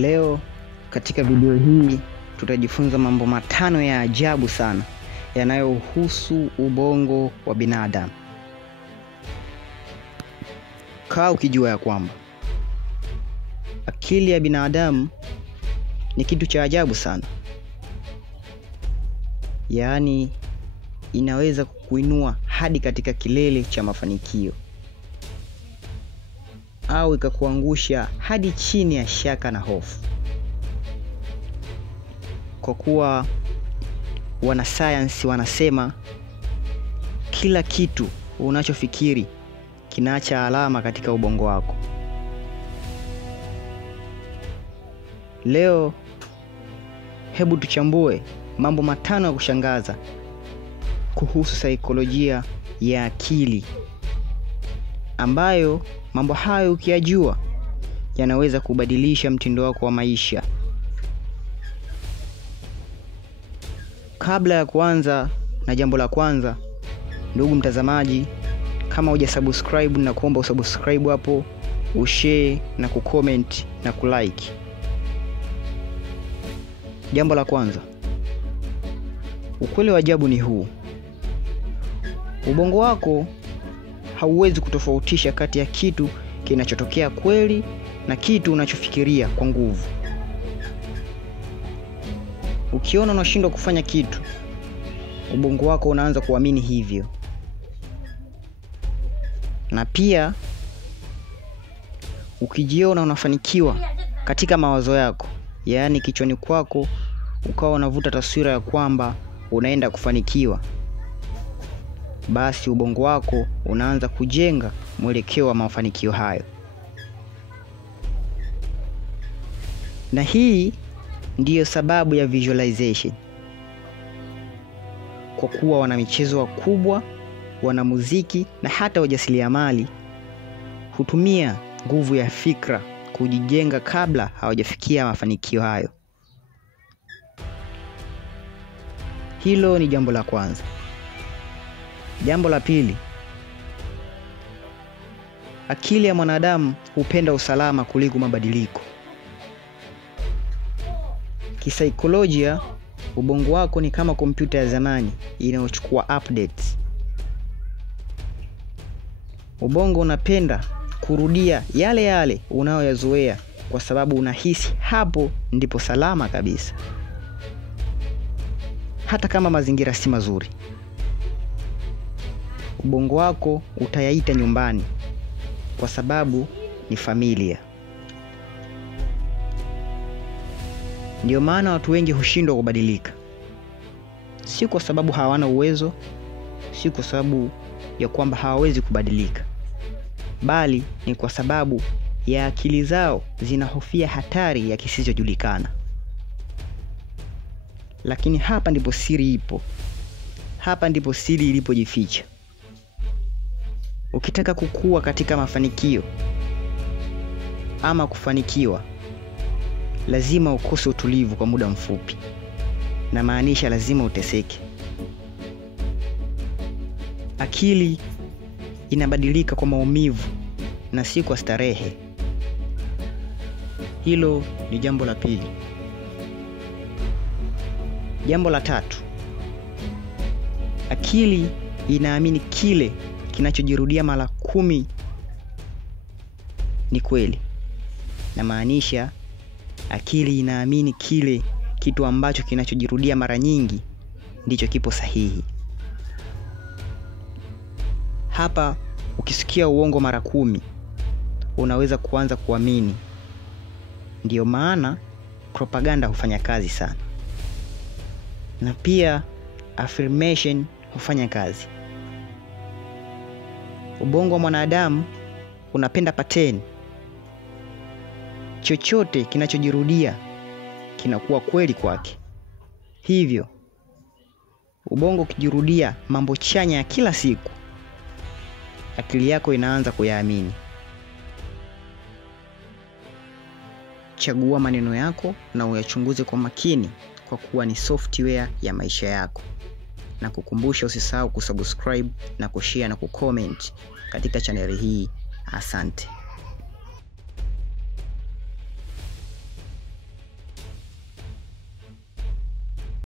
Leo katika video hii tutajifunza mambo matano ya ajabu sana yanayohusu ubongo wa binadamu. Kaa ukijua ya kwamba akili ya binadamu ni kitu cha ajabu sana. Yaani inaweza kukuinua hadi katika kilele cha mafanikio au ikakuangusha hadi chini ya shaka na hofu. Kwa kuwa wanasayansi wanasema kila kitu unachofikiri kinaacha alama katika ubongo wako. Leo hebu tuchambue mambo matano ya kushangaza kuhusu saikolojia ya akili, ambayo mambo hayo ukiyajua yanaweza kubadilisha mtindo wako wa maisha. Kabla ya kuanza na jambo la kwanza, ndugu mtazamaji, kama hujasubscribe na kuomba usubscribe hapo, ushare na kucomment na kulike. Jambo la kwanza, ukweli wa ajabu ni huu: ubongo wako hauwezi kutofautisha kati ya kitu kinachotokea kweli na kitu unachofikiria kwa nguvu. Ukiona unashindwa kufanya kitu, ubongo wako unaanza kuamini hivyo. Na pia ukijiona unafanikiwa katika mawazo yako, yaani kichwani kwako ukawa unavuta taswira ya kwamba unaenda kufanikiwa, basi ubongo wako unaanza kujenga mwelekeo wa mafanikio hayo. Na hii ndiyo sababu ya visualization. Kwa kuwa wana michezo wakubwa, wana muziki na hata wajasiriamali hutumia nguvu ya fikra kujijenga kabla hawajafikia mafanikio hayo. Hilo ni jambo la kwanza. Jambo la pili, akili ya mwanadamu hupenda usalama kuliko mabadiliko. Kisaikolojia, ubongo wako ni kama kompyuta ya zamani inayochukua updates. Ubongo unapenda kurudia yale yale unayoyazoea kwa sababu unahisi hapo ndipo salama kabisa, hata kama mazingira si mazuri. Ubongo wako utayaita nyumbani kwa sababu ni familia. Ndio maana watu wengi hushindwa kubadilika. Si kwa sababu hawana uwezo, si kwa sababu ya kwamba hawawezi kubadilika, bali ni kwa sababu ya akili zao zinahofia hatari ya kisichojulikana. Lakini hapa ndipo siri ipo. Hapa ndipo siri ilipojificha. Ukitaka kukua katika mafanikio ama kufanikiwa, lazima ukose utulivu kwa muda mfupi. Na maanisha lazima uteseke. Akili inabadilika kwa maumivu na si kwa starehe. Hilo ni jambo la pili. Jambo la tatu, akili inaamini kile kinachojirudia mara 10 ni kweli. Na maanisha akili inaamini kile kitu ambacho kinachojirudia mara nyingi ndicho kipo sahihi. Hapa ukisikia uongo mara 10 unaweza kuanza kuamini. Ndiyo maana propaganda hufanya kazi sana. Na pia affirmation hufanya kazi. Ubongo wa mwanadamu unapenda pattern. Chochote kinachojirudia kinakuwa kweli kwake. Hivyo ubongo ukijirudia mambo chanya ya kila siku, akili yako inaanza kuyaamini. Chagua maneno yako na uyachunguze kwa makini, kwa kuwa ni software ya maisha yako. Na kukumbusha usisahau kusubscribe na kushare na kucomment katika channel hii. Asante.